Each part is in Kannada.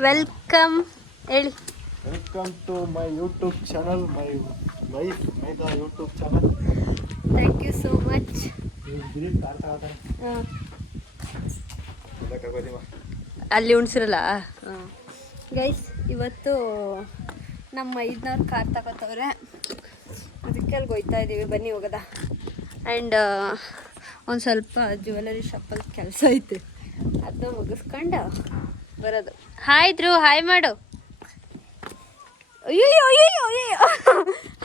ವೆಲ್ಕಮ್ ಹೇಳಿ. Welcome to my YouTube channel, my wife Megha YouTube channel. Thank you so much. ಅಲ್ಲಿ ಉಣ್ಸಿರಲ್ಲ. ಗೈಸ್, ಇವತ್ತು ನಮ್ಮ ಮೈದ್ನವ್ರು ಕಾರ್ ತಗೋತವ್ರೆ, ಅದಕ್ಕೆ ಅಲ್ಲಿಗೆ ಹೋಗ್ತಾ ಇದ್ದೀವಿ. ಬನ್ನಿ ಹೋಗೋದ. ಆ್ಯಂಡ್ ಒಂದು ಸ್ವಲ್ಪ ಜ್ಯುವೆಲರಿ ಶಾಪಲ್ಲಿ ಕೆಲಸ ಐತೆ, ಅದನ್ನ ಮುಗಿಸ್ಕೊಂಡು ಬರೋದು. ಹಾಯ್ ಧ್ರುವ, ಹಾಯ್ ಮಾಡು. ಅಯ್ಯೋ ಅಯ್ಯೋ ಅಯ್ಯೋ,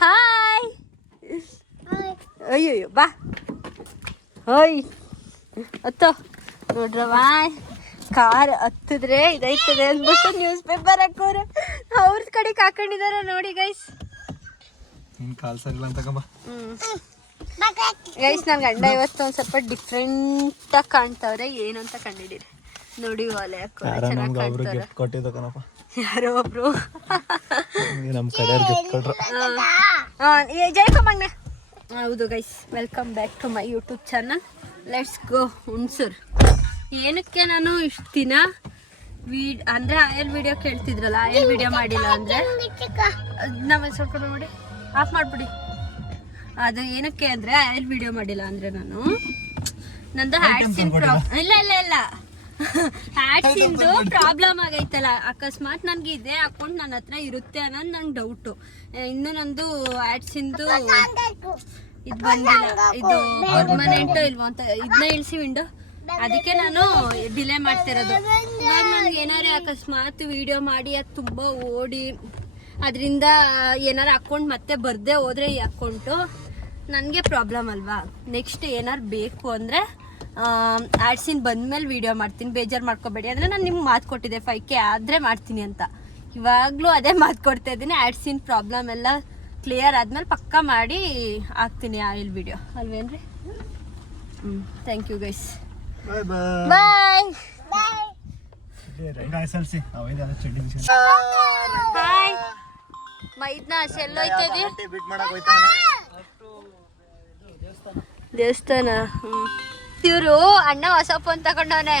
ಹಾಯ್. ಅಯ್ಯೋ ಬಾ. ಹೋಯ್ ಹತ್ತೋ. ನೋಡ್ರವ, ಕಾರ್ ಹತ್ತಿದ್ರೆ ಇದೈತದೆ ಅಂದ್ಬಿಟ್ಟು ನ್ಯೂಸ್ ಪೇಪರ್ ಹಾಕೋರೆ, ಅವ್ರ ಕಡೆಗೆ ಹಾಕೊಂಡಿದಾರೆ ನೋಡಿ ಗೈಸ್. ಕಾಲ್ ಸರಿಲ್ಲ ಅಂತ ಗೈಸ್, ನನ್ನ ಗಂಡ ಇವತ್ತು ಒಂದು ಸ್ವಲ್ಪ ಡಿಫ್ರೆಂಟಾಗಿ ಕಾಣ್ತವ್ರೆ. ಏನು ಅಂತ ಕಂಡಿದ್ದೀರಿ ನೋಡಿ. ಒಲೆ ಕೊಟ್ಟಿದ್ದ ಕಣಪ್ಪ, ಯಾರೋ ಒಬ್ರು ನಮ್ಮ ಕಡೆ ಗಿಫ್ಟ್ ಕೊಟ್ರು. ಜೈಕಮ್ಮಂಗ. ಹೌದು guys, welcome back to my YouTube channel. Let's go Hunsur. ಏನಕ್ಕೆ ನಾನು ಇಷ್ಟು ದಿನ ಅಂದರೆ ಆಯಲ್ ವಿಡಿಯೋ ಕೇಳ್ತಿದ್ರಲ್ಲ, ಆಯಲ್ ವಿಡಿಯೋ ಮಾಡಿಲ್ಲ ಅಂದರೆ ನಮ್ಮ ಸ್ವಲ್ಪ ನೋಡಿ ಆಫ್ ಮಾಡಿಬಿಡಿ. ಅದು ಏನಕ್ಕೆ ಅಂದರೆ ಆಯಲ್ ವಿಡಿಯೋ ಮಾಡಿಲ್ಲ ಅಂದರೆ ನಾನು ನಂದು ಹ್ಯಾಟ್ಸಿನ್ ಇಲ್ಲ ಇಲ್ಲ ಇಲ್ಲ ಹ್ಯಾಟ್ಸಿಂದು ಪ್ರಾಬ್ಲಮ್ ಆಗೈತಲ್ಲ. ಅಕಸ್ಮಾತ್ ನನಗೆ ಇದೇ ಅಕೌಂಟ್ ನನ್ನ ಹತ್ರ ಇರುತ್ತೆ ಅನ್ನೋದು ನಂಗೆ ಡೌಟು. ಇನ್ನು ನಂದು ಹ್ಯಾಟ್ಸಿಂದು ಇದು ಬಂದಿಲ್ಲ, ಇದು ಪರ್ಮನೆಂಟು ಇಲ್ವೋ ಅಂತ ಇದನ್ನ ಇಳಿಸಿ ವಿಂಡೋ. ಅದಕ್ಕೆ ನಾನು ಡಿಲೇ ಮಾಡ್ತಿರೋದು. ಇವಾಗ ನನಗೆ ಏನಾರೇ ಅಕಸ್ಮಾತ್ ವಿಡಿಯೋ ಮಾಡಿ ಅದು ತುಂಬ ಓಡಿ ಅದರಿಂದ ಏನಾರು ಅಕೌಂಟ್ ಮತ್ತೆ ಬರದೇ ಹೋದರೆ ಈ ಅಕೌಂಟು ನನಗೆ ಪ್ರಾಬ್ಲಮ್ ಅಲ್ವಾ. ನೆಕ್ಸ್ಟ್ ಏನಾರು ಬೇಕು ಅಂದರೆ ಆ್ಯಡ್ಸಿನ್ ಬಂದಮೇಲೆ ವೀಡಿಯೋ ಮಾಡ್ತೀನಿ, ಬೇಜಾರು ಮಾಡ್ಕೋಬೇಡಿ. ಅಂದರೆ ನಾನು ನಿಮ್ಗೆ ಮಾತು ಕೊಟ್ಟಿದ್ದೆ 5K ಆದರೆ ಮಾಡ್ತೀನಿ ಅಂತ. ಇವಾಗಲೂ ಅದೇ ಮಾತು ಕೊಡ್ತಾ ಇದ್ದೀನಿ. ಆ್ಯಡ್ಸಿನ್ ಪ್ರಾಬ್ಲಮ್ ಎಲ್ಲ ಕ್ಲಿಯರ್ ಆದಮೇಲೆ ಪಕ್ಕ ಮಾಡಿ ಹಾಕ್ತೀನಿ ಆಯಿಲ್ ವಿಡಿಯೋ, ಅಲ್ವೇನ್ರಿ? Thank you guys, bye. Hi ಮೈದ್ನ ಎಲ್ಲೋಯ್ತದೆ ದೇವಸ್ಥಾನ. ಇವರು ಅಣ್ಣ ಹೊಸ ಫೋನ್ ತಗೊಂಡವನೆ,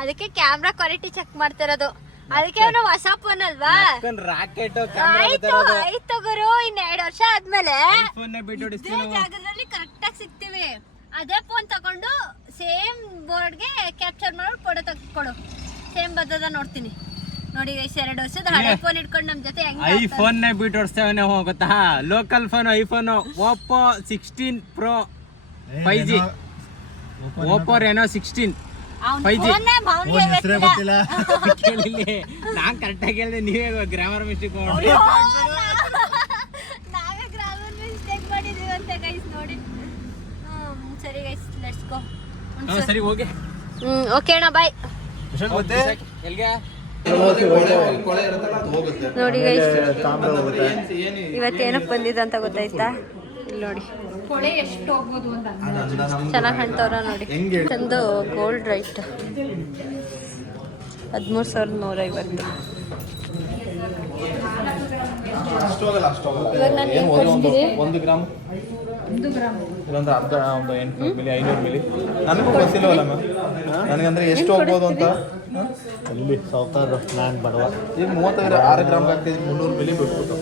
ಅದಕ್ಕೆ ಕ್ಯಾಮ್ರಾ ಕ್ವಾಲಿಟಿ ಚೆಕ್ ಮಾಡ್ತಿರೋದು. ಅದಕ್ಕೆ ಅವನು ಹೊಸ ಫೋನ್ ಅಲ್ವಾ. ಆಯ್ತು ಗುರು, ಇನ್ 2 ವರ್ಷ ಆದ್ಮೇಲೆ ಜಾಗದಲ್ಲಿ ಕರೆಕ್ಟ್ ಆಗಿ ಸಿಗ್ತೀವಿ. ಅದೇ ಫೋನ್ ತಗೊಂಡು ಸೇಮ್ ಬೋರ್ಡ್ಗೆ ಕ್ಯಾಪ್ಚರ್ ಮಾಡಿ ಫೋಟೋ ತೆಗೆದುಕೊಡು. ಸೇಮ್ ಬದ್ದದ ನೋಡ್ತೀನಿ ನೋಡಿ. 2 ವರ್ಷದ ಹಳೆ ಫೋನ್ ಇಟ್ಕೊಂಡು ನಮ್ಮ ಜೊತೆ ಐಫೋನ್ ಬಿಟ್ಟು ಓಡಿಸ್ತೇವೆ ಗೊತ್ತಾ. Local phone iPhone Oppo 16 Pro 5G, Oppo Reno 16 5G. ನಾನ್ ಕರೆಕ್ಟಾಗಿ ಹೇಳಿದೆ, ನೀವೇ ಗ್ರಾಮರ್ ಮಿಸ್ಟೇಕ್ ಮಾಡಿ. ನಾವೇ ಗ್ರಾಮರ್ ಮಿಸ್ಟೇಕ್ ಮಾಡಿದೀವಿ ಅಂತ ಗೈಸ್ ನೋಡಿ. ಸರಿ ಗೈಸ್, ಲೆಟ್ಸ್ ಗೋ. ಸರಿ ಹೋಗಿ. ಓಕೆ ಅಣ್ಣ, ಬಾಯ್. ನೋಡಿ ಗೈಸ್, ಇವತ್ತೇನಕ್ಕೆ ಬಂದಿದೆ ಅಂತ ಗೊತ್ತಾಯ್ತಾ? ಇಲ್ಲಿ ನೋಡಿ, ಚೆನ್ನಾಗಿ ಕಾಣ್ತವ್ರ ನೋಡಿ. ತಂದು ಗೋಲ್ಡ್ ರೈಟ್ 13,150. ಇವಾಗ ನಾನು ಏನು ಕೊಡ್ತೀನಿ? 1 ಗ್ರಾಮ್ ಇಲ್ಲೊಂದು ಅರ್ಧ, ಒಂದು 800 ಮಿಲಿ 500 ಮಿಲಿ. ನನಗೂ ಗೊತ್ತಿಲ್ಲವಲ್ಲ ಮ್ಯಾಮ್, ನನಗಂದ್ರೆ ಎಷ್ಟು ಹೋಗ್ಬೋದು ಅಂತ. ಅಲ್ಲಿ ಸಾವ್ಕಾರ ನಾನು ಬಡವ. ಈಗ 6 ಗ್ರಾಮ್ಗೆ ಆಗ್ತಿದ್ದೀನಿ, 300 ಮಿಲಿ ಬಿಟ್ಬಿಟ್ಟು.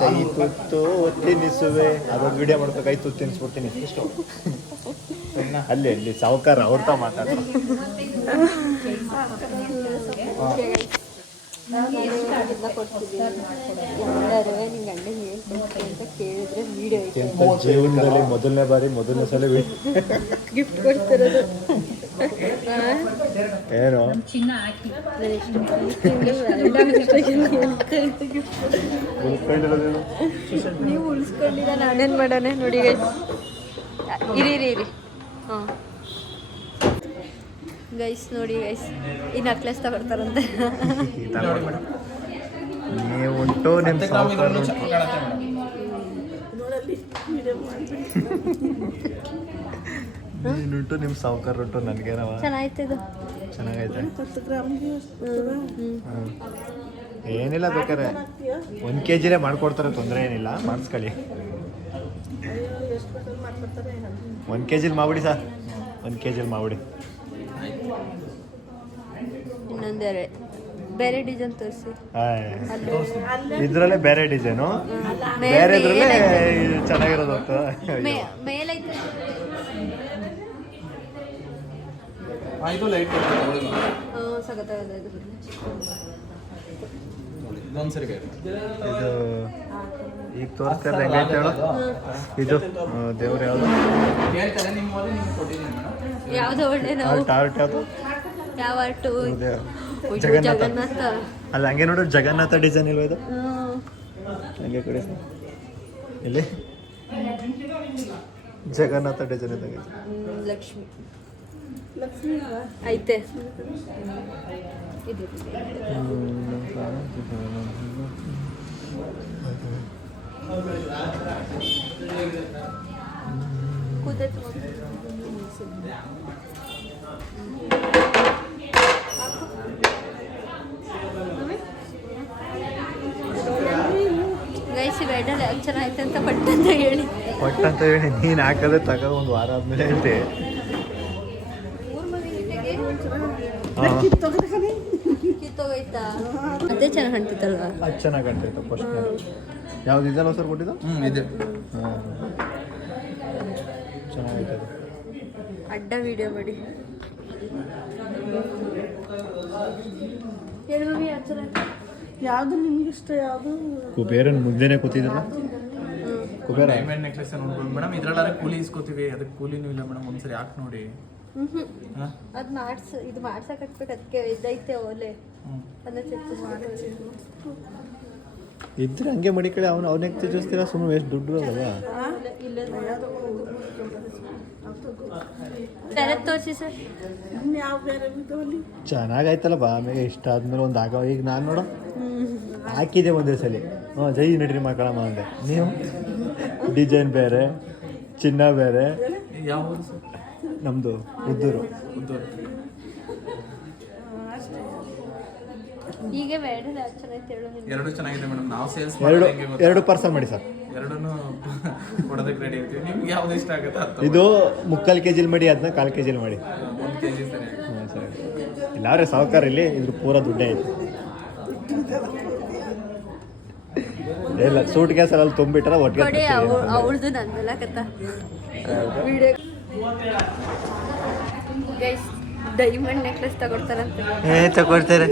ಕೈ ತುತ್ತು ತಿನ್ನಿಸುವೆ, ಅದೊಂದು ವಿಡಿಯೋ ಮಾಡ್ಕೊ, ಕೈ ತುತ್ತು ತಿನ್ನಿಸ್ಬಿಡ್ತೀನಿ. ಎಷ್ಟು ಅಲ್ಲಿ ಸಾವುಕಾರ ಅವ್ರತ ಮಾತಾಡ್ತಾರೆ. ಜೀವನದಲ್ಲಿ ಮೊದಲನೇ ಸಲ ಗಿಫ್ಟ್ ಕೊಡ್ತಿರೋದು ಏನು ನೀವು ಉಳಿಸ್ಕೊಂಡಿಲ್ಲ, ನಾನೇನು ಮಾಡೋಣ ನೋಡಿ ಗೈಸ್. ಇರಿ ಹಾಂ ಗೈಸ್ ನೋಡಿ ಗೈಸ್, ಈ ನೆಕ್ಲೆಸ್ ತಗೊಳ್ತಾರಂತೆ. ಉಂಟು ನಿಮ್ಮ ನೀನುಂಟು ನಿಮ್ಮ ಸಾವುಕಾರ ಉಂಟು, ನನಗೇನವ. ಚೆನ್ನಾಗೈತೆ ಇದು, ಚೆನ್ನಾಗೈತೆ. ಏನಿಲ್ಲ, ಬೇಕಾರೆ 1 kg ಮಾಡ್ಕೊಡ್ತಾರೆ, ತೊಂದರೆ ಏನಿಲ್ಲ, ಮಾಡಿಸ್ಕೊಳ್ಳಿ. 1 kg ಮಾಡ್ಬಿಡಿ ಸರ್, 1 kg ಮಾಡ್ಬಿಡಿ. ಇನ್ನೊಂದೆರಡು ಬೇರೆ ಡಿಸೈನ್ ತೋರಿಸಿ. ಇದ್ರಲ್ಲೇ ಬೇರೆ ಡಿಸೈನು, ಬೇರೆ ಇದ್ರಲ್ಲೇ ಚೆನ್ನಾಗಿರೋದು ಮೇಲೈತೆ. ಇದು ಲೈಟ್ ಸಖತ್ತಾಗಿದೆ ಇದು. ಇದೊಂದ್ಸರಿ ಇದು ಈಗ ತೋರಿಸ್ತಾರೆ ಹೆಂಗೈತೆ ಹೇಳು. ಇದು ದೇವ್ರು ಯಾವುದು ಯಾವ್ದು ಒಳ್ಳೆ ನಾವು ಟಾರ್ಟ್ ಯಾವುದು ಯಾವ ಆರ್ಟು? ಜಗನ್ನಾಥ. ಅಲ್ಲ ಹಂಗೆ ನೋಡು ಜಗನ್ನಾಥ ಡಿಸೈನ್ ಇಲ್ವ ಇದು? ಹಂಗೆ ಕಡೆ ಇಲ್ಲಿ ಜಗನ್ನಾಥ ಡಿಸೈನ್ ಇದ್ದಂಗೆ. ಲಕ್ಷ್ಮಿ ಐತೆ. ಇದು ಕೂದತ್ತು ಗೈಸಿ ಬೇಡಲ್ಲ ಚೆನ್ನಾಗೈತೆ ಅಂತ ಪಟ್ಟಂತ ಹೇಳಿ ನೀನು ಹಾಕೋದೇ ತಗೋ ಒಂದು ವಾರ ಆದ್ಮೇಲೆ ಹೇಳ್ತೆ. ಕಿತ್ತೋಗೈತಾ? ಅದೇ ಚೆನ್ನಾಗಿ ಕಾಣ್ತಿತ್ತಲ್ವಾ? ಅದು ಚೆನ್ನಾಗಿ ಕಾಣ್ತೈತೆ ಫಸ್ಟ್. ಯಾವ್ದು ಇದೆಲ್ಲ ಸರ್ ಕೊಟ್ಟಿದ್ದು? ಇದೆ. ಚೆನ್ನಾಗೈತೆ ಅದು. ಅಡ್ಡ ವಿಡಿಯೋ ಮಾಡಿ ಹೇಳು ಮಮ್ಮಿ. ಯಾವುದು ನಿಮ್ಗೆ ಇಷ್ಟ? ಯಾವುದು ಕುಬೇರನ್ ಮುಂದೆನೆ ಕೂತಿದ್ದಲ್ಲ ಕುಬೇರ. ಡೈಮಂಡ್ ನೆಕ್ಲೆಸ್ ನೋಡ್ಬೋದು ಮೇಡಮ್. ಇದ್ರಲ್ಲಾರೆ ಕೂಲಿ ಇಸ್ಕೋತೀವಿ, ಅದಕ್ಕೆ ಕೂಲಿನೂ ಇಲ್ಲ ಮೇಡಮ್. ಒಂದ್ಸರಿ ಯಾಕೆ ನೋಡಿ. ಅದು ಇದು ಮಾಡ್ಸಕ್ಕೆ ಹತ್ಬೇಕು. ಅದಕ್ಕೆ ಇದೈತೆ ಓಲೆ ಅದನ್ನ ಇದ್ರೆ ಹಂಗೆ ಮಡಿಕಡೆ ಅವ್ನ ತೆಗಿಸ್ತೀರಾ? ಸುಮ್ಮನೆ ಎಷ್ಟು ದುಡ್ಡು ಅಲ್ವಾ? ಬೇರೆ ತೋರಿಸಿ ಸರ್. ಯಾವ ಬೇರೆ ಬಿದ್ದವಲ್ಲಿ ಚೆನ್ನಾಗಾಯ್ತಲ್ಲ ಬಾ. ಆಮೇಲೆ ಇಷ್ಟ ಆದ್ಮೇಲೆ ಒಂದು ಆಗ ಈಗ ನಾನು ನೋಡು ಹಾಕಿದೆ ಒಂದೇ ಸಲ. ಜೈ ನಡ್ರಿ ಮಕ್ಕಳಮ್ಮ ಅಂದೆ. ನೀವು ಡಿಸೈನ್ ಬೇರೆ, ಚಿನ್ನ ಬೇರೆ. ಯಾವ ಊರು ಸರ್? ನಮ್ಮದು ಉದ್ದೂರು. ಈಗ ಬೇಡ ಚೆನ್ನಾಗಿ ಹೇಳು. ಎರಡು ಚೆನ್ನಾಗಿದೆ ಮೇಡಮ್. ನಾವು ಸೇಲ್ಸ್ ಎರಡು ಪಾರ್ಸಲ್ ಮಾಡಿ ಸರ್. ಎರಡನ್ನೂ ಕೊಡೋದಕ್ಕೆ ರೆಡಿ ಇರ್ತೀವಿ. ನಿಮ್ಗೆ ಯಾವ್ದು ಇಷ್ಟ ಆಗುತ್ತೆ ಅದು. ಇದು 3/4 kg ಮಾಡಿ, ಅದನ್ನ 1/4 kg ಮಾಡಿ. 1 kg ಸರಿ. ಹಾಂ ಸರಿ. ಇಲ್ಲಾವ್ರೆ ಸಾವುಕಾರ ಇಲ್ಲಿ ಇದ್ರ ಪೂರ ದುಡ್ಡೇ ಐತೆ. ಇಲ್ಲ ಸೂಟ್ ಗ್ಯಾಸಲ್ಲಿ ಅಲ್ಲಿ ತುಂಬಿಟ್ರೆ ಒಟ್ಟಿಗೆ ಅವಳದು ನಂದಲ್ಲ ಕತ್ತ ವಿಡಿಯೋ. ಗೈಸ್ ಡೈಮಂಡ್ ನೆಕ್ಲೆಸ್ ತಗೊಡ್ತಾರಂತೆ. ತಗೊಳ್ತಾರೆ.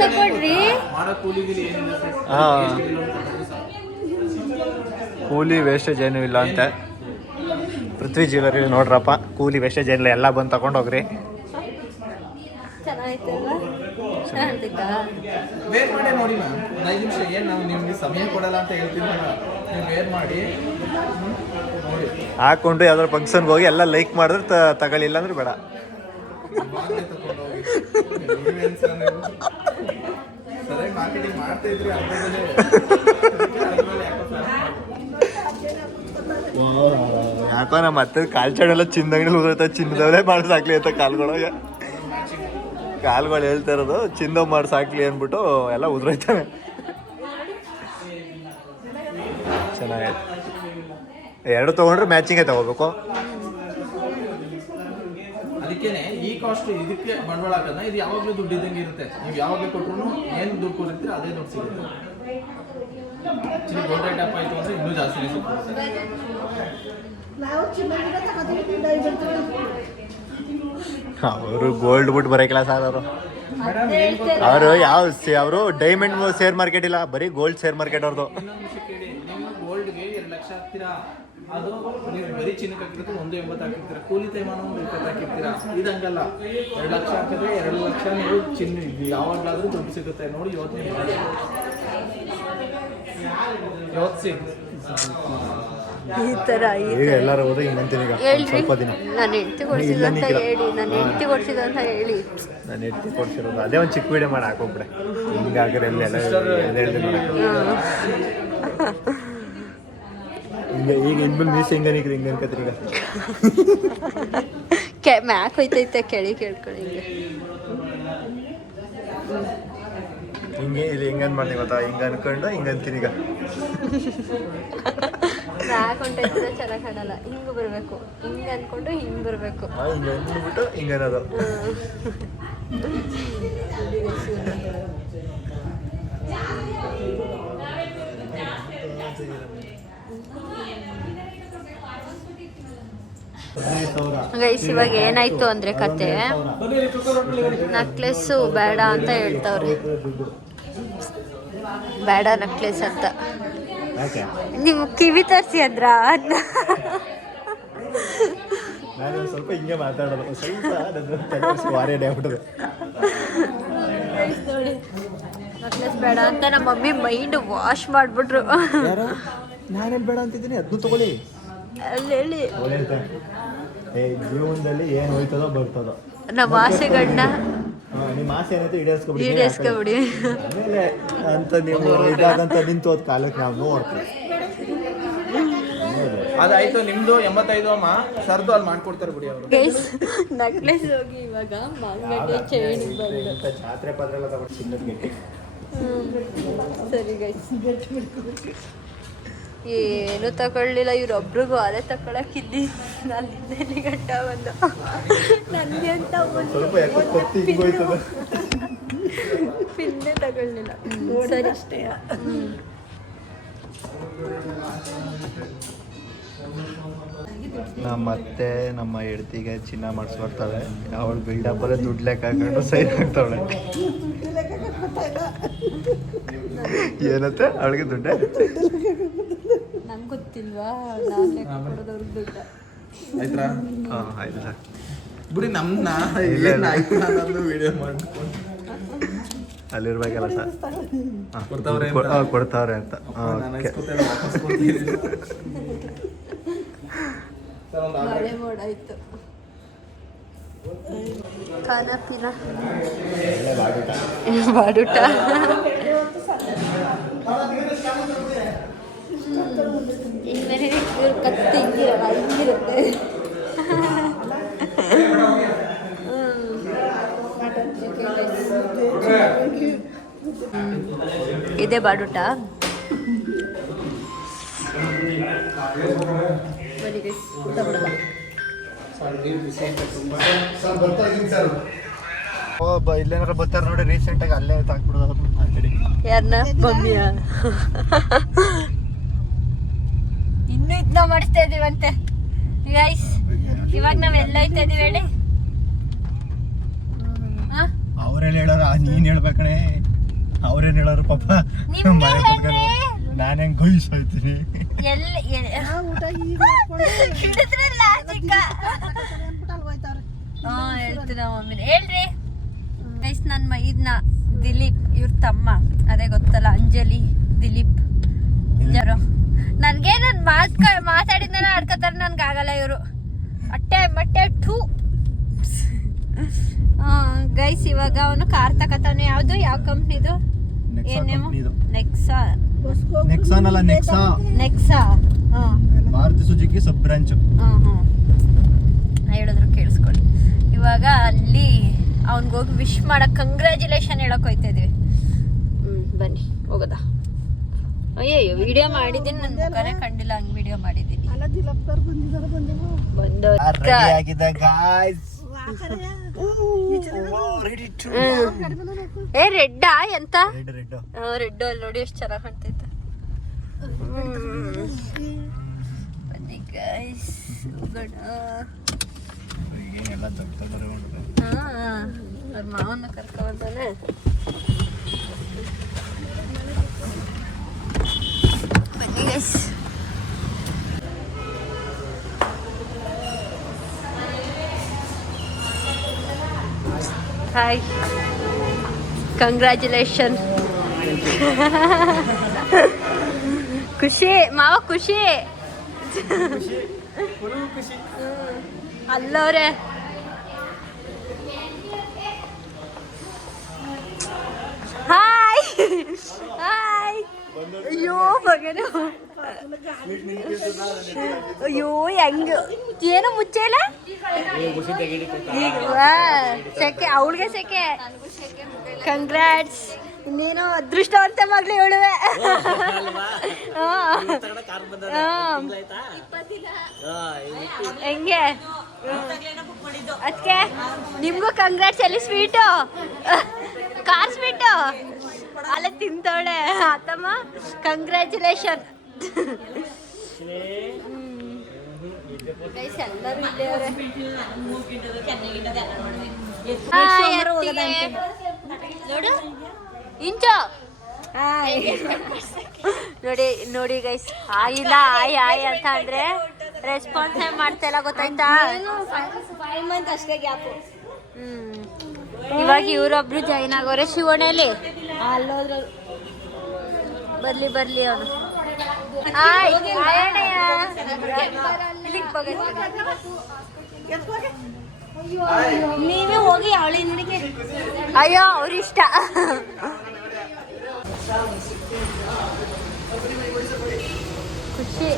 ತಗೊಳ್ರಿ. ಮಾಡೋ ಕೂಲಿಗಿಲಿ ಏನಿಲ್ಲ ಸರ್. ಹಾಂ ಕೂಲಿ ವೇಸ್ಟೇಜ್ ಏನೂ ಇಲ್ಲ ಅಂತ. ಪೃಥ್ವಿ ಜ್ಯುವೆಲರಿ ನೋಡ್ರಪ್ಪ, ಕೂಲಿ ವೇಸ್ಟೇಜ್ ಏನಿಲ್ಲ, ಎಲ್ಲ ಬಂದು ತಗೊಂಡೋಗ್ರಿ. ಚೆನ್ನಾಗೈತೆ ಅಲ್ವಾ? ಚೆನ್ನಾಗಿತ್ತಾ? ವೇರ್ ಮಾಡೇ ನೋಡಿ ಮ್ಯಾಮ್. 5 ನಿಮಿಷ ಏನು ನಾವು ನಿಮ್ಗೆ ಸಮಯ ಕೊಡಲ್ಲ ಅಂತ ಹೇಳ್ತೀನಿ ಮೇಡಮ್. ನೀವು ವೇರ್ ಮಾಡಿ ನೋಡಿ. ಹಾಕೊಂಡು ಯಾವ್ದಾದ್ರು ಫಂಕ್ಷನ್ಗೆ ಹೋಗಿ ಎಲ್ಲ ಲೈಕ್ ಮಾಡಿದ್ರೆ ತಗೊಳ್ಳಿಲ್ಲ ಅಂದ್ರೆ ಬೇಡ. ಸರಿಯಾಗಿ ಮಾರ್ಕೆಟಿಂಗ್ ಮಾಡ್ತಾ ಇದ್ರಿ ಅರ್ಧದಲ್ಲೇ. ಯಾಕೋ ನಮ್ಮ ಮತ್ತೆ ಕಾಲ್ ಚಾಡೆಲ್ಲ ಚಿನ್ನದಂಗಡಿ ಹೋಗಿರ್ತಾವೆ. ಚಿನ್ನದವೇ ಮಾಡಿಸಾಕ್ಲಿ ಅಂತ ಕಾಲ್ಗಳೊಳಗೆ ಹೇಳ್ತಾ ಇರೋದು. ಚಿನ್ನ ಮಾಡಿಸಾಕ್ಲಿ ಅಂದ್ಬಿಟ್ಟು ಎಲ್ಲ ಉದುರೈತಾವೆ. ಚೆನ್ನಾಗೈತೆ. ಎರಡು ತೊಗೊಂಡ್ರೆ ಮ್ಯಾಚಿಂಗೇ ತಗೋಬೇಕು. ಅದಕ್ಕೇನೆ ಈ ಕಾಸ್ಟ್ ಇದಕ್ಕೆ ಬಂಡವಾಳ ಹಾಕೋಣ. ಇದು ಯಾವಾಗಲೂ ದುಡ್ಡು ಇದ್ದಂಗೆ ಇರುತ್ತೆ. ನೀವು ಯಾವಾಗಲೂ ಕೊಟ್ಟರು ಏನು ದುಡ್ಡು ಕೊಡ್ತೀರ ಅದೇ ದುಡ್ಡು ಸಿಗುತ್ತೆ. ಗೋಲ್ಡ್ ರೇಟ್ ಅಪ್ ಆಯಿತು ಅಂದರೆ ಇನ್ನೂ ಜಾಸ್ತಿನೇ ಸಿಗುತ್ತೆ. ನಾವು ಚಿನ್ನದಿಂದ ತಗೋತೀವಿ, ಡೈಮಂಡ್ ಅವರು ಗೋಲ್ಡ್ ಬಿಟ್ಟು ಬರೋಕಿಲ್ಲ ಸರ್. ಅವರು ಅವರು ಡೈಮಂಡ್ ಶೇರ್ ಮಾರ್ಕೆಟ್ ಇಲ್ಲ, ಬರೀ ಗೋಲ್ಡ್ ಶೇರ್ ಮಾರ್ಕೆಟ್ ಅವ್ರದ್ದು. ಇನ್ನೊಂದು ವಿಷಯ ಕೇಳಿ, ನೀವು ಗೋಲ್ಡ್ಗೆ 2 ಲಕ್ಷ ಹಾಕ್ತೀರಾ, ಅದು ನೀವು ಬರೀ ಚಿನ್ನಕ್ಕೆ ಹಾಕಿದ್ರೆ 1.80 ಹಾಕಿರ್ತೀರಾ. ಕೂಲಿ ತೈಮಾನ 1.20 ಹಾಕಿರ್ತೀರಾ. ಇದಂಗಲ್ಲ, 2 ಲಕ್ಷ ಹಾಕಿದ್ರೆ 2 ಲಕ್ಷ ನೀವು ಚಿನ್ನ ಯಾವಾಗಲಾದ್ರೂ ದುಡ್ಡು ಸಿಗುತ್ತೆ. ನೋಡಿ ಯೋಚನೆ ಮಾಡಿ. ಈ ಥರ ಈಗ ಎಲ್ಲರೂ ಹೋದ್ರೆ ಹಿಂಗಂತೀನಿ. ಈಗ ಸ್ವಲ್ಪ ದಿನ ನಾನು ಹೆಂಡತಿ ಕೊಡ್ಸಿದಂತ ಹೇಳಿ, ನಾನು ಹೆಂಡತಿ ಕೊಡ್ಸಿದಂತ ಹೇಳಿ. ನಾನು ಹೆಂಡತಿ ಕೊಡ್ಸಿರೋದು ಅದೇ ಒಂದು ಚಿಕ್ಕ ವಿಡಿಯೋ ಮಾಡಿ ಹಾಕೋಬಿಡ್ರೆ. ಹಿಂಗಾಗ್ರೆ ಎಲ್ಲ ಹಿಂಗೆ ಈಗ ಇನ್ಮೇಲೆ ಮೀಸೆ ಹಿಂಗನಿಕ್ರಿ ಹಿಂಗೆ ಅನ್ಕತ್ರಿ. ಈಗ ಮ್ಯಾಕ್ ಹೋಯ್ತೈತೆ, ಕೆಳಿ ಕೇಳ್ಕೊಳ್ಳಿ. ಹಿಂಗೆ ಇಲ್ಲಿ ಹಿಂಗನ್ ಮಾಡ್ತೀವಿ ಗೊತ್ತಾ? ಹಿಂಗೆ ಅನ್ಕೊಂಡು ಹಿಂಗೆ ಅಂತೀನಿ. ಈಗ ನಾಲ್ಕು ಹೊಂಟಿದ್ರೆ ಚೆನ್ನಾಗಿ ಕಾಣಲ್ಲ, ಹಿಂಗೆ ಬರಬೇಕು, ಹಿಂಗೆ ಅಂದ್ಕೊಂಡು ಹಿಂಗೆ ಬರಬೇಕು. ಹಿಂಗೆ ಅಂದ್ಬಿಟ್ಟು ಹಿಂಗೆ ಅನ್ನೋದು. ಗೈಸ್ ಇವಾಗ ಏನಾಯ್ತು ಅಂದ್ರೆ ಕತೆ, ನಕ್ಲೆಸ್ಸು ಬೇಡ ಅಂತ ಹೇಳ್ತಾವ್ರೆ. ಬೇಡ ನಕ್ಲೆಸ್ ಅಂತ. ನೀವು ಕಿವಿ ತರಿಸಿ ಅಂದ್ರ ನಾನು ಸ್ವಲ್ಪ ಹಿಂಗೆ ಮಾತಾಡೋದು, ಸ್ವಲ್ಪ ವಾರೇನೇ ಆಗ್ಬಿಟ್ಟದು. ನೋಡಿ ನಕ್ಲೆಸ್ ಬೇಡ ಅಂತ ನಮ್ಮ ಮಮ್ಮಿ ಮೈಂಡ್ ವಾಶ್ ಮಾಡ್ಬಿಟ್ರು. ನಾನೇನು ಬೇಡ ಅಂತಿದ್ದೀನಿ, ಅದನ್ನು ತಗೊಳ್ಳಿ ಅಲ್ಲಿ ಹೇಳಿ ಜೀವನದಲ್ಲಿ ಏನು ಹೋಯ್ತದೋ ಬರ್ತದೋ, ನಮ್ಮ ಆಸೆಗಳನ್ನ ನಿಮ್ಮ ಆಸೆ ಏನೈತೆ ಈಡೇರಿಸ್ಕೊಬಿಡಿ. ಆಮೇಲೆ ಅಂತ ನೀವು ಇದಾದಂತ ನಿಂತೋದ್ ಕಾಲಕ್ಕೆ ನಾವು ನೋಡ್ತೀವಿ. ಅದಾಯ್ತು ನಿಮ್ದು 85 ಅಮ್ಮ, ಸರ್ದು ಅಲ್ಲಿ ಮಾಡ್ಕೊಡ್ತಾರೆ ಬಿಡಿ ಅವರು. ಗೈಸ್ ನಕ್ಲೆಸ್ ಹೋಗಿ ಇವಾಗ ಮಾಂಗಲ್ಯ ಚೈನ್ ಬಂದು ಜಾತ್ರೆ ಪತ್ರೆಲ್ಲ ತಗೊಂಡು ಸಿಗ್ನಲ್ ಗಟ್ಟಿ. ಸರಿ ಗೈಸ್, ಏನು ತಗೊಳ್ಳಿಲ್ಲ ಇವ್ರೊಬ್ರಿಗೂ, ಅದೇ ತಗೊಳಕ್ಕಿದ್ದಿ ಅಲ್ಲಿ ಗಂಟ ಬಂದು ನನಗೆ ಅಂತ ಸ್ವಲ್ಪ ಯಾಕೆ ಕೊತ್ತಿ ಹಿಂಗೆ ಹೋಯ್ತದ. ಪಿನ್ನೆ ತಗೊಳ್ಳಿಲ್ಲ. ಸರಿ ಅಷ್ಟೇ. ನಮ್ಮ ಅತ್ತೆ ನಮ್ಮ ಹೆಡ್ತಿಗೆ ಚಿನ್ನ ಮಾಡಿಸ್ಬರ್ತಾಳೆ, ಅವಳು ಬಿಲ್ಡಪ್ಪಲ್ಲೇ ದುಡ್ಡು ಲೆಕ್ಕ ಹಾಕೊಂಡು ಸೈನ್ ಆಗ್ತಾವಳೆ. ಏನತ್ತೆ ಅವಳಿಗೆ ದುಡ್ಡೆ? ನಂಗೆ ಗೊತ್ತಿಲ್ವಾ, ನಾನು ಲೆಕ್ಕ ಕೊಡೋದವ್ರಿಗೆ ದುಡ್ಡ. ಆಯ್ತಾ? ಹಾಂ ಆಯ್ತು ಸರ್ ಬಿಡಿ, ನಮ್ಮನ್ನ ಇಲ್ಲ, ಇಲ್ಲ. ವಿಡಿಯೋ ಮಾಡ್ಕೊಂಡು ಅಲ್ಲಿರ್ಬೇಕಲ್ಲ ಸರ್. ಕೊಡ್ತಾವ್ರೆ ಅಂತ. ಕೊಡ್ತಾವ್ರೆ ಅಂತ. ನಾನು ಇಸ್ಕೊತೇನೆ, ವಾಪಸ್ ಕೊಡ್ತೀನಿ. ಸರ್, ಒಂದು ಮಳೆ ಮೋಡಾಯ್ತು. ಖಾನ ಪೀನ ಬಾಡೂಟ. ಇನ್ಮೇಲೆ ಇವ್ರ ಕತ್ತಿ ಹಿಂಗಿರಲ್ಲ, ಹಿಂಗಿರುತ್ತೆ. ಇದೇ ಬಾಡೂಟ. ಊಟ ಮಾಡಲ್ಲ. ಇಲ್ಲೇನಾರ ಬರ್ತಾರೆ ನೋಡಿ, ರೀಸೆಂಟಾಗಿ ಅಲ್ಲೇ ತಾಕ್ಬಿಡೋದು ಯಾರನ್ನ? ಮಮ್ಮಿಯ. ಇನ್ನೂ ಇದನ್ನ ಮಾಡಿಸ್ತಾ ಇದೀವಂತೆ ಗೈಸ್. ಇವಾಗ ನಾವೆಲ್ಲ ಹೋಯ್ತಾ ಇದೀವಿ ಹೇಳಿ. ಅವ್ರೇನು ಹೇಳೋರು, ನೀನ್ ಹೇಳ್ಬೇಕಣೆ. ಅವ್ರೇನು ಹೇಳೋರು ಪಾಪ. ನಾನು ಹೆಂಗ್ ಗೈಸ್ ಹೋಯ್ತೀನಿ. ಹೇಳ್ತೀನಿ ಮಮ್ಮಿನ. ಹೇಳ್ರಿ ಗೈಸ್, ನನ್ನ ಇದನ್ನ ದಿಲೀಪ್ ಇವ್ರ ತಮ್ಮ, ಅದೇ ಗೊತ್ತಲ್ಲ, ಅಂಜಲಿ ದಿಲೀಪ್ ಯಾರು. ನನ್ಗೆ ನನ್ ಮಾತಾಡಿದ್ನೆಲ್ಲ ಆಡ್ಕೋತಾರೆ, ನನ್ಗೆ ಆಗಲ್ಲ ಇವರು. ಅಟ್ಟೆ ಮಟ್ಟೆ ಟೂ. ಗೈಸ್ ಇವಾಗ ಅವನು ಕಾರ್ ತಕತಾನೆ. ಯಾವ್ದು, ಯಾವ ಕಂಪ್ನಿದು? ಏನೇಮೋ ನೆಕ್ಸಾ. ನೆಕ್ಸಾನ್ ಅಲ್ಲ, ನೆಕ್ಸಾ. ನೆಕ್ಸಾ. ಮಾರುತಿ ಸುಜುಕಿ ಸಬ್ ಬ್ರಾಂಚ್. ಹೇಳಿದ್ರು ಕೇಳಿಸ್ಕೊಳ್ಳಿ. ಇವಾಗ ಅಲ್ಲಿ ಅವನಿಗೋಗಿ ವಿಶ್ ಮಾಡಕ್, ಕಂಗ್ರ್ಯಾಚುಲೇಷನ್ ಹೇಳಕ್ ಹೋಯ್ತಾ ಇದೀವಿ. ಬನ್ನಿ ಹೋಗೋದಾ? ಅಯ್ಯಯ್ಯೋ, ವಿಡಿಯೋ ಮಾಡಿದ್ದೀನಿ, ನನ್ನ ಮುಖನೇ ಕಂಡಿಲ್ಲ, ಹಂಗ್ ವಿಡಿಯೋ ಮಾಡಿದ್ದೀನಿ. ಏ ರೆಡ್ಡಾ ಎಂತ? ರೆಡ್ ಅಲ್ಲಿ ನೋಡಿ ಎಷ್ಟು ಚೆನ್ನಾಗಿ ಕಾಣ್ತೈತೆ. ಬನ್ನಿ ಗೈಸ್ ಹೋಗೋಣ. ಅವ್ರ ಮಾವನ್ನ ಕರ್ಕೊಂಡ್ಬಂದಾನೆ. ಬನ್ನಿ ಗೈಸ್. Hi, congratulation. ಖುಷಿ ಮಾವ, ಖುಷಿ. ಅಲ್ಲವ್ರೆ. Hi hi. ಅಯ್ಯೋ ಮಗನು, ಅಯ್ಯೋ ಹೆಂಗ ಏನು ಮುಚ್ಚೇಲ. ಈಗ ಸೆಕೆ, ಅವಳಿಗೆ ಸೆಕೆ. ಕಂಗ್ರಾಟ್ಸ್. ಇನ್ನೇನೋ ಅದೃಷ್ಟವಂತ ಮಗಳು ಇವಳುವೆ. ಹೆಂಗೆ ಅದಕ್ಕೆ ನಿಮ್ಗೂ ಕಂಗ್ರಾಟ್ಸ್. ಎಲ್ಲಿ ಸ್ವೀಟು ಕಾರ್ ಸ್ವೀಟು ಅಲ್ಲೇ ತಿಂತವಳೆ ಆತಮ್ಮ. ಕಂಗ್ರ್ಯಾಚುಲೇಷನ್. ಎಲ್ಲರೂ ಇಲ್ಲೇ ಅವ್ರೆ. ನೋಡು ಇಂಚು ನೋಡಿ ನೋಡಿ ಗೈಸ್. ಇಲ್ಲ ಆಯ್ ಆಯ್ ಅಂತ ಅಂದ್ರೆ ರೆಸ್ಪಾನ್ಸ್ ಮಾಡ್ತಾ ಇಲ್ಲ ಗೊತ್ತಾಯ್ತಾ. ಇವಾಗ ಇವರೊಬ್ರು ಜಾಯಿನ್ ಆಗೋರೆ ಶಿವಣ್ಣಲ್ಲಿ. ಬರ್ಲಿ ಬರ್ಲಿ ಅವನು. ನೀವೇ ಹೋಗಿ ಅವಳಿ ನುಡಿಗೆ. ಅಯ್ಯೋ ಅವ್ರಿಷ್ಟ. ಖುಷಿ.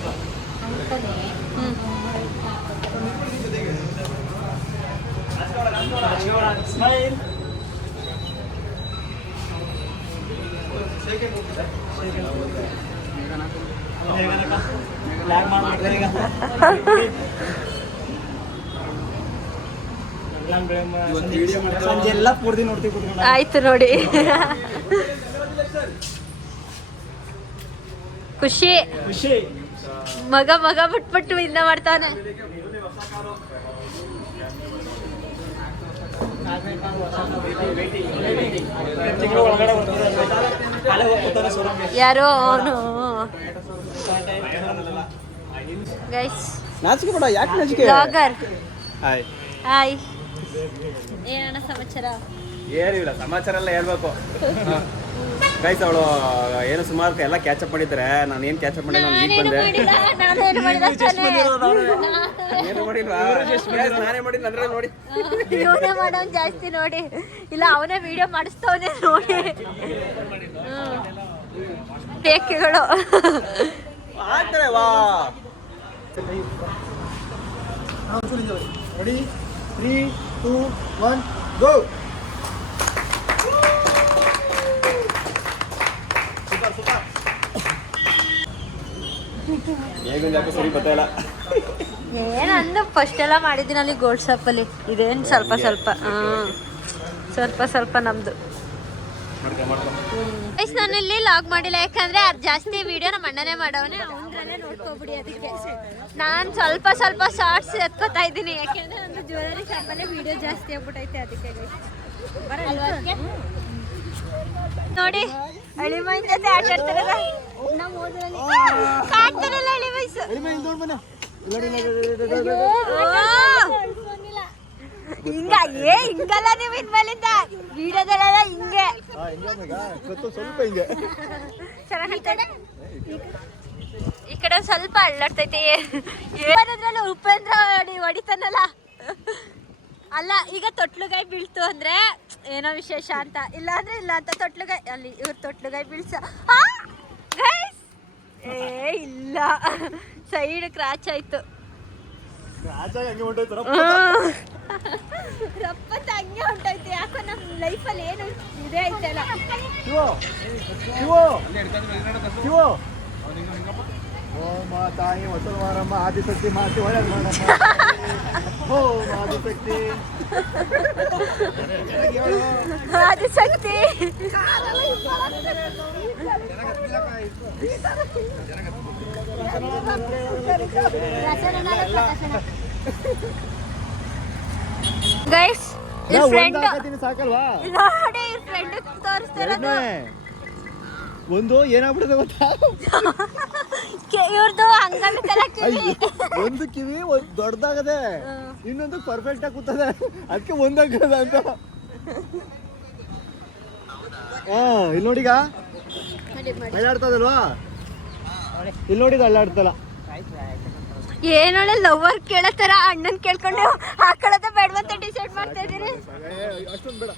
ಆಯ್ತು ನೋಡಿ. ಖುಷಿ ಮಗ ಮಗ ಬಿಟ್ಬಿಟ್ಟು ಇಂದ ಮಾಡ್ತಾನೆ. ಯಾರೋ ಅವನು ಗೈಸ್ ಬ್ಲಾಗರ್. ಹಾಯ್ ಏನಣ್ಣ ಸಮಾಚಾರ? ಏನಿಲ್ಲ ಸಮಾಚಾರ ಎಲ್ಲ ಹೇಳ್ಬೇಕು. ಗೈಸ್ ಅವಳು ಏನು ಸುಮಾರು ಎಲ್ಲ ಕ್ಯಾಚಪ್ ಮಾಡಿದ್ದಾರೆ. ನಾನು ಏನು ಕ್ಯಾಚಪ್ ಮಾಡಿ ನಾನು ಈಗ ಬಂದೆ. ನಾನೇ ಮಾಡಿ ಅಂದ್ರೆ ನೋಡಿ ಇವನೇ ಮಾಡೋನ್ ಜಾಸ್ತಿ ನೋಡಿ. ಇಲ್ಲ ಅವನೇ ವಿಡಿಯೋ ಮಾಡಿಸ್ತವನೇ ನೋಡಿ. ಟೇಕ್ಗಳು ಆಗ್ತಾರೆ. ವಾ ರೆಡಿ 3 2 1 ಗೋ. ಸರಿ ಗೊತ್ತಾಯಿಲ್ಲ. ಏನಂದು ಫಸ್ಟ್ ಎಲ್ಲ ಮಾಡಿದ್ದೀನಿ ಅಲ್ಲಿ ಗೋಲ್ಡ್ ಶಾಪಲ್ಲಿ. ಇದೇನು ಸ್ವಲ್ಪ ಸ್ವಲ್ಪ ಸ್ವಲ್ಪ ಸ್ವಲ್ಪ ನಮ್ದು. ನಾನು ಇಲ್ಲಿ ಲಾಗ್ ಮಾಡಿಲ್ಲ ಯಾಕಂದ್ರೆ ಅದು ಜಾಸ್ತಿ ವಿಡಿಯೋ ನಮ್ಮ ಅಣ್ಣನೇ ಮಾಡವನೇ. ಅವನಲ್ಲೇ ನೋಡ್ಕೊಬಿಡಿ. ಅದಕ್ಕೆ ನಾನು ಸ್ವಲ್ಪ ಸ್ವಲ್ಪ ಶಾರ್ಟ್ಸ್ ಎತ್ಕೋತಾ ಇದ್ದೀನಿ ಯಾಕೆಂದ್ರೆ ಒಂದು ಜ್ಯುವೆಲರಿ ಶಾಪಲ್ಲೇ ವಿಡಿಯೋ ಜಾಸ್ತಿ ಆಗ್ಬಿಟ್ಟೈತೆ. ಅದಕ್ಕೆ ನೋಡಿ ಅಳಿಮೈನ್ ಜೊತೆ ಆಟ ಆಡ್ತಾರಲ್ಲ ನಮ್ಮ ಓದ್ರಲ್ಲಿ ಕಾಡ್ತಾರಲ್ಲ ಅಳಿ ವಯಸ್ಸು. ಹಿಂಗಾಗೆ ಹಿಂಗಲ್ಲ ನೀವು ಇನ್ಮೇಲಿಂದ ವಿಡಿಯೋದಲ್ಲೆಲ್ಲ ಹಿಂಗೆ ಸ್ವಲ್ಪ ಹಿಂಗೆ ಈ ಕಡೆ ಸ್ವಲ್ಪ ಅಳ್ಳಾಡ್ತೈತೆ. ಏನದ್ರಲ್ಲ ಉಪೇಂದ್ರ ಹೊಡಿತಾನಲ್ಲ. ಅಲ್ಲ ಈಗ ತೊಟ್ಲುಗಾಯಿ ಬೀಳ್ತು ಅಂದ್ರೆ ಏನೋ ವಿಶೇಷ ಅಂತ, ಇಲ್ಲ ಅಂದ್ರೆ ಇಲ್ಲ ಅಂತ. ತೊಟ್ಲುಗಾಯಿ ಅಲ್ಲಿ ಇವ್ರು ತೊಟ್ಲುಗಾಯಿ ಬೀಳ್ಸ ಏ ಇಲ್ಲ ಸೈಡ್ ಕ್ರಾಚ್ ಆಯ್ತು. ರಪ್ಪತ್ತ ಹಂಗೆ ಹೊಂಟೈತೆ. ಯಾಕೋ ನಮ್ಮ ಲೈಫಲ್ಲಿ ಏನು ಇದೇ ಐತಲ್ಲ. ಓಂ ತಾಯಿ ಹೊಸಲು ಮಾರಮ್ಮ ಆದಿಶಕ್ತಿ ಮಾತಿ ಒಳ್ಳೆದು ಮಾಡಮ್ಮ. ಓಂ ಆದಿಶಕ್ತಿ ಆದಿಶಕ್ತಿ. ಗೈಸ್ ಫ್ರೆಂಡ್ ಸಾಕಲ್ವಾ ನೋಡಿ, ಫ್ರೆಂಡ್ ತೋರಿಸ್ತಿರೋದು ಒಂದು ಏನಾಗ್ಬಿಡುತ್ತೆ ಗೊತ್ತಾ? ಇವ್ರದ್ದು ಹಂಗಲ್ಲ ಕಿವಿ. ಒಂದು ಕಿವಿ ದೊಡ್ಡದಾಗದೆ, ಇನ್ನೊಂದು ಪರ್ಫೆಕ್ಟ್ ಆಗಿ ಕೂತದೆ. ಅದಕ್ಕೆ ಒಂದಾಗದ ಅಂತ. ಇಲ್ಲಿ ನೋಡಿಗ ಅಲ್ಲಾಡ್ತದಲ್ವಾ? ಇಲ್ಲಿ ನೋಡಿದ ಅಲ್ಲಾಡ್ತಲ್ಲ. ಏನೊಳ್ಳೆ ಲವರ್ ಕೇಳತ್ತಾರ ಅಣ್ಣನ್ ಕೇಳ್ಕೊಂಡು ಹಾಕೊಳ್ಳೋದ ಬೇಡವಂತ ಡಿಸೈಡ್ ಮಾಡ್ತಾ ಇದೀರಿ. ಅಷ್ಟೊಂದು ಬೇಡ,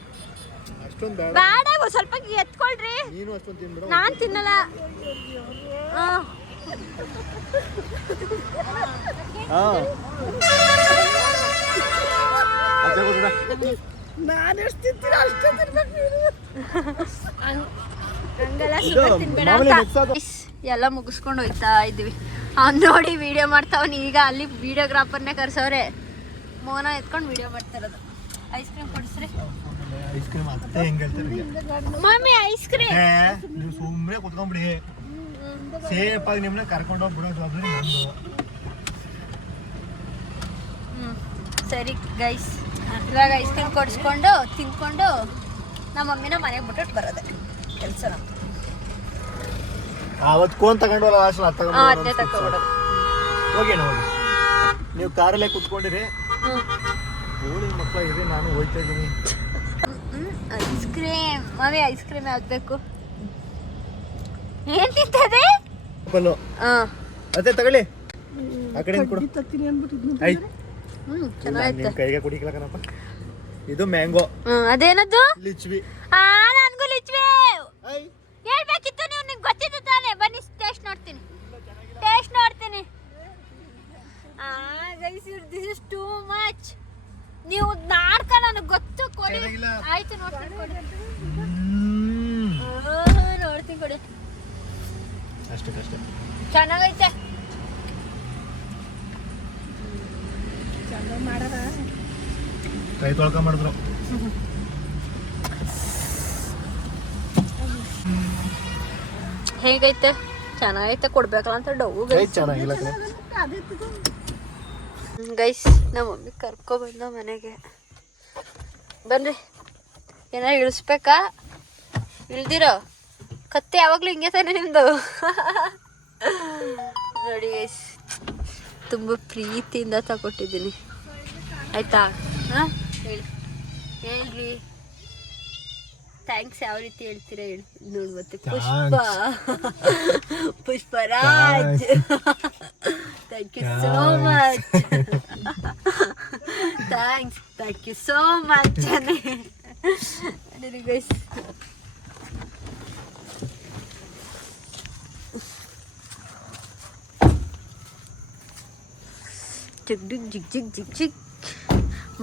ಅಷ್ಟೊಂದು ಬೇಡ. ಬೇಡ ಸ್ವಲ್ಪ ಎತ್ಕೊಳ್ರಿ. ನೀನು ಅಷ್ಟೊಂದು ತಿನ್ಬಿಡ. ನಾನ್ ತಿನ್ನಲ್ಲ. ನಾನು ಎಷ್ಟು ತಿಂತೀನಿ ಅಷ್ಟೇ ತಿನ್ಬೇಕು ನೀನು. ಹಂಗೆಲ್ಲ ಸುಮ್ಮನೆ ತಿನ್ಬೇಡ ಅಂತ. Guys, ಎಲ್ಲ ಮುಗಿಸ್ಕೊಂಡು ಹೋಯ್ತಾ ಇದ್ವಿ. ಅವ್ನು ನೋಡಿ ವಿಡಿಯೋ ಮಾಡ್ತಾವನ್. ಈಗ ಅಲ್ಲಿ ವಿಡಿಯೋಗ್ರಾಫರ್ನೇ ಕರ್ಸವ್ರೆ. ಮೋನ ಎತ್ಕೊಂಡು ವಿಡಿಯೋ ಮಾಡ್ತಾ ಇರೋದು. ಐಸ್ ಕ್ರೀಮ್ ಕೊಡಿಸ್ರಿ ಐಸ್ ಕ್ರೀಮ್ ಅತ್ತೆ ಹೆಂಗೆ ಹೇಳ್ತಾರೆ ಮಮ್ಮಿ. ಐಸ್ ಕ್ರೀಮ್ ನೀವು ಸುಮ್ಮನೆ ಕುತ್ಕೊಂಡ್ಬಿಡಿ. ಸೇಫ್ ಆಗಿ ನಿಮ್ಮನ್ನ ಕರ್ಕೊಂಡು ಹೋಗಿ ಬಿಡೋ ಜವಾಬ್ದಾರಿ ನಮ್ದು. ಸರಿ ಗೈಸ್, ಇವಾಗ ಐಸ್ ಕ್ರೀಮ್ ಕೊಡಿಸ್ಕೊಂಡು ತಿನ್ಕೊಂಡು ನಮ್ಮ ಮಮ್ಮಿನ ಮನೆಗೆ ಬಿಟ್ಟು ಬರೋದೆ ಕೆಲಸ. ಅವತ್ತು ಕೋನ್ ತಗೊಂಡು ಲಾಸ್ಟ್ ಅದೇ ತಗೊಬಿಡೋದು. ಹೋಗಿ ಹೋಗಿ ನೀವು ಕಾರಲ್ಲೇ ಕುತ್ಕೊಂಡಿರಿ. ಹೋಳಿ ಮಕ್ಕಳ ಇರಿ, ನಾನು ಹೋಗ್ತಾ ಇದ್ದೀನಿ. Ice cream mummy. Ice cream ಆಗ್ಬೇಕು. ಏನ್ ತಿಂತದೆ? ಅದೇ ತಗೊಳ್ಳಿ, ಆ ಕಡೆ ಕೊಡು. ತತ್ತೀನಿ ಅಂದ್ಬಿಟ್ಟಿದ್ನು. ಐ ಚೆನ್ನಾಗೈತೆ. ನಿಮ್ ಕೈಗೆ ಕುಡಿಕಲಕನಪ್ಪ. ಇದು ಮ್ಯಾಂಗೋ. ಅದೇನದು? ಲಿಚ್ವಿ. ನನ್ಗೂ ಲಿಚ್ವಿ ಹೇಳ್ಬೇಕಿತ್ತು ನೀವು. ನಿಂಗೆ ಗೊತ್ತಿತ್ತು ತಾನೆ. ಬನ್ನಿ ಟೇಸ್ಟ್ ನೋಡ್ತೀನಿ. ಟೇಸ್ಟ್ ನೋಡ್ತೀನಿ. Guys, this is too much. ನೀವು ನಾಡ್ಕ ನನಗೆ ಗೊತ್ತು. ಕೊಡಿ. ಆಯ್ತು ನೋಡ್ತೀನಿ ಕೊಡಿ. ನೋಡ್ತೀನಿ ಕೊಡಿ. ಅಷ್ಟೇ ಅಷ್ಟೇ. ಚೆನ್ನಾಗೈತೆ. ಚಂದ ಮಾಡಾರ. ಕೈ ತೊಳ್ಕ ಮಾಡಿದ್ರು. ಹೇಗೈತೆ? ಚೆನ್ನಾಗೈತೆ. ಕೊಡ್ಬೇಕಲ್ಲ ಅಂತ ಡೌ ಚೆನ್ನಾಗಿಲ್ಲ ಗೈಸ್. ನಮ್ಮ ಮಮ್ಮಿ ಕರ್ಕೊಬಂದ ಮನೆಗೆ. ಬನ್ರಿ. ಏನಾರು ಇಳಿಸ್ಬೇಕಾ? ಇಳ್ದಿರೋ ಕತ್ತೆ ಯಾವಾಗಲೂ ಹಿಂಗೆ ತಾನೆ ನಿಮ್ಮದು. ನೋಡಿ ಗೈಸ್, ತುಂಬ ಪ್ರೀತಿಯಿಂದ ತಗೊಟ್ಟಿದ್ದೀನಿ. ಆಯ್ತಾ? ಹಾಂ ಹೇಳಿ ಹೇಳ್ರಿ. ಥ್ಯಾಂಕ್ಸ್ ಯಾವ ರೀತಿ ಹೇಳ್ತೀರಾ ಹೇಳಿ ನೋಡಿ. ಮತ್ತೆ Pushparaj, thank you so much. Thank you so much. Guys, ಜಿಗ್ ಜಿಗ್ ಜಿಗ್ ಜಿಗ್ ಜಿಗ್ ಜಿಗ್.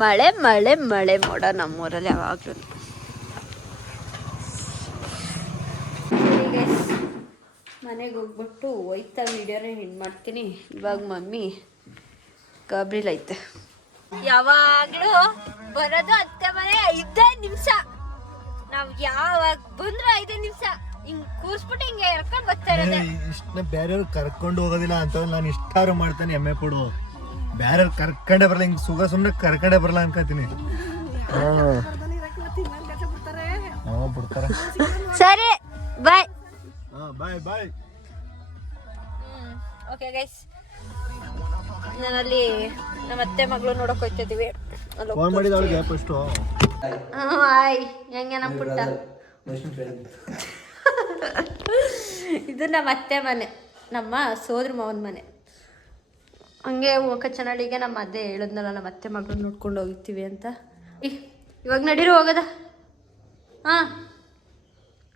ಮಳೆ ಮಳೆ ಮಳೆ ಮೋಡ ನಮ್ಮೂರಲ್ಲಿ ಯಾವಾಗಲೂ. ಮನೆಗೆ ಹೋಗ್ಬಿಟ್ಟು ಹೋಯ್ತಾ ವಿಡಿಯೋನ ಎಂಡ್ ಮಾಡ್ತೀನಿ. ಇವಾಗ ಮಮ್ಮಿ ಗಾಬ್ರಿಲೈತೆ. ಯಾವಾಗಲೂ ಬರೋದು ಅತ್ತೆ ಮನೆ 5 ನಿಮಿಷ. ನಾವು ಯಾವಾಗ ಬಂದ್ರು 5 ನಿಮಿಷ ಹಿಂಗ್ ಕೂರ್ಸ್ಬಿಟ್ಟು ಹಿಂಗೆ ಎರ್ಕೊಂಡು ಬರ್ತಾ ಇರೋದೆ. ಇಷ್ಟನ್ನ ಬೇರೆಯವ್ರು ಕರ್ಕೊಂಡು ಹೋಗೋದಿಲ್ಲ ಅಂತ ನಾನು ಇಷ್ಟಾರು ಮಾಡ್ತೇನೆ. ಎಮ್ಮೆ ಕೊಡು. ಬೇರೆಯವ್ರು ಕರ್ಕೊಂಡೇ ಬರಲ್ಲ. ಹಿಂಗೆ ಸುಮ್ಮನೆ ಕರ್ಕೊಂಡೇ ಬರಲ್ಲ ಅನ್ಕೋತೀನಿ. ಬಿಡ್ತಾರೆ. ಸರಿ ಬಾಯ್. ಬಾಯ್ ಬಾಯ್. ಓಕೆ ಗೈಸ್, ನಾನಲ್ಲಿ ನಮ್ಮ ಅತ್ತೆ ಮಗಳು ನೋಡಕ್ ಹೋಗ್ತಿದ್ದೀವಿ. ಫೋನ್ ಮಾಡಿದ ಅವಳಿಗೆ ಫಸ್ಟು. ಹಾಯ್, ಹೆಂಗೆ ನಮ್ಮ ಪುಟ್ಟ. ಇದು ನಮ್ಮ ಅತ್ತೆ ಮನೆ, ನಮ್ಮ ಸೋದ್ರ ಮಾವನ ಮನೆ. ಹಂಗೆ ಕಚ್ಚನಹಳ್ಳಿಗೆ ನಮ್ಮ ಅದೇ ಹೇಳಿದ್ನಲ್ಲ, ನಮ್ಮ ಅತ್ತೆ ಮಗಳು ನೋಡ್ಕೊಂಡು ಹೋಗ್ತೀವಿ ಅಂತ. ಇವಾಗ ನಡೀರು ಹೋಗೋದ. ಹಾಂ,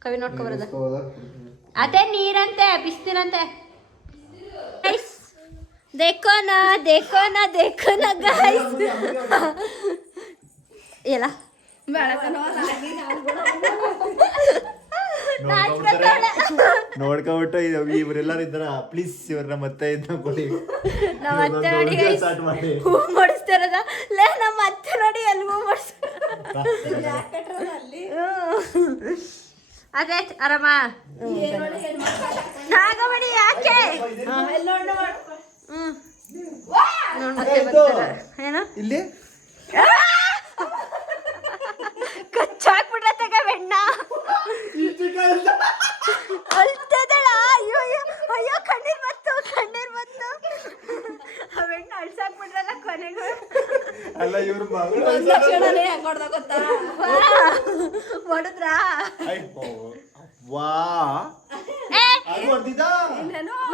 ಕವಿ ನೋಡ್ಕೊಬರೋದ. ಅದೇ ನೀರಂತೆ ಬಿಸ್ತೀರಂತೆ. देखो ना देखो ना देखो ना गाइस. ಎಲ್ಲ ನೋಡ್ಕೊಬಿಟ್ಟು ಇವರೆಲ್ಲರೂ ಇದ್ದಾರ. ಪ್ಲೀಸ್ ಇವ್ರನ್ನ ಮತ್ತೆ ಇದನ್ನ ಕೊಡಿ. ನಮ್ಮ ಅತ್ತೆ ನೋಡಿ ಗೈಸ್ ಹೂ ಮಾಡಿಸ್ತಾರದ. ಲೇ ನಮ್ಮ ಅತ್ತೆ ನೋಡಿ ಎಲ್ಲಿ ಹೂ ಅದೇ ಆರಾಮ ನಾಗಮಣಿ ಯಾಕೆ? ನೋಡ್ ಮತ್ತೆ ಬರ್ತಾರ. ಏನು ಇಲ್ಲಿ ಕಚ್ಚಾಕ್ಬಿಟ್ರ ತಗ ಬೆಣ್ಣ ಅಳ್ತದಳ. ಅಯ್ಯೋ ಅಯ್ಯೋ ಕಣ್ಣೀರ್ ಬಂತು ಆ ಬೆಣ್ಣ ಅಳ್ಸಾಕ್ಬಿಟ್ರಲ್ಲ ಕೊನೆಗೂ. ಅಲ್ಲ ಇವ್ರ ಹೊಡೆದ್ರಾ?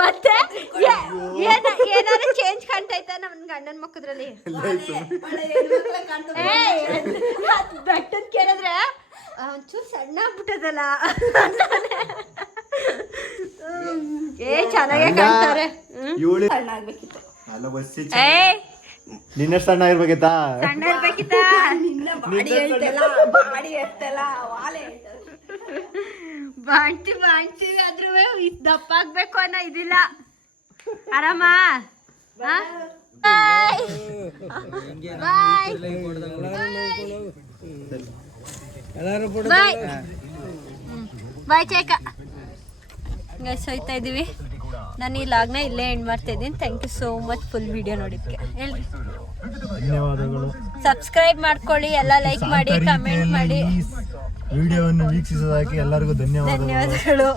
ಮತ್ತೆ ಏನಾದ್ರು ಚೇಂಜ್ ಕಾಣ್ತೈತ ನಮ್ ಗಂಡನ ಮಕ್ಕದ್ರಲ್ಲಿ? ಬೆಟ್ಟದ ಕೇಳಿದ್ರೆ ಒಂಚೂರು ಸಣ್ಣ ಆಗ್ಬಿಟ್ಟದಲ್ಲ. ಚೆನ್ನಾಗೇ ಕಾಣ್ತಾರೆ. ನಿನ್ನೆ ಸಣ್ಣ ಇರ್ಬೇಕಿತ್ತಾ ಸಣ್ಣ ಇರ್ಬೇಕಿತ್ತ ಬಾಡಿ ಹೇಳ್ತಲ್ಲ ಬಾಡಿ ಹೇಳ್ತಲ್ಲ ವಾಲೆ ಬಾಣ್ತೀವಿ ಆದ್ರೂ ದಪ್ಪ ಆಗ್ಬೇಕು ಅನ್ನೋ ಇದಿಲ್ಲ ಆರಾಮ ಬಾಯ್ ಬಾಯ್ ಬಾಯ್ ಚೇಕ ಗೈಸ್ ಹೋಯ್ತಾ ಇದೀವಿ. ನಾನು ಈ ಲಾಗ್ನ ಇಲ್ಲೇ ಎಂಡ್ ಮಾಡ್ತಾ ಇದ್ದೀನಿ. Thank you so much full video ನೋಡಿದ್ಕೆ. ಹೇಳ್ರಿ ಧನ್ಯವಾದಗಳು. ಸಬ್ಸ್ಕ್ರೈಬ್ ಮಾಡ್ಕೊಳ್ಳಿ, ಎಲ್ಲ ಲೈಕ್ ಮಾಡಿ, ಕಮೆಂಟ್ ಮಾಡಿ. ವಿಡಿಯೋವನ್ನು ವೀಕ್ಷಿಸೋದಕ್ಕೆ ಎಲ್ಲರಿಗೂ ಧನ್ಯವಾದಗಳು. ಧನ್ಯವಾದಗಳು.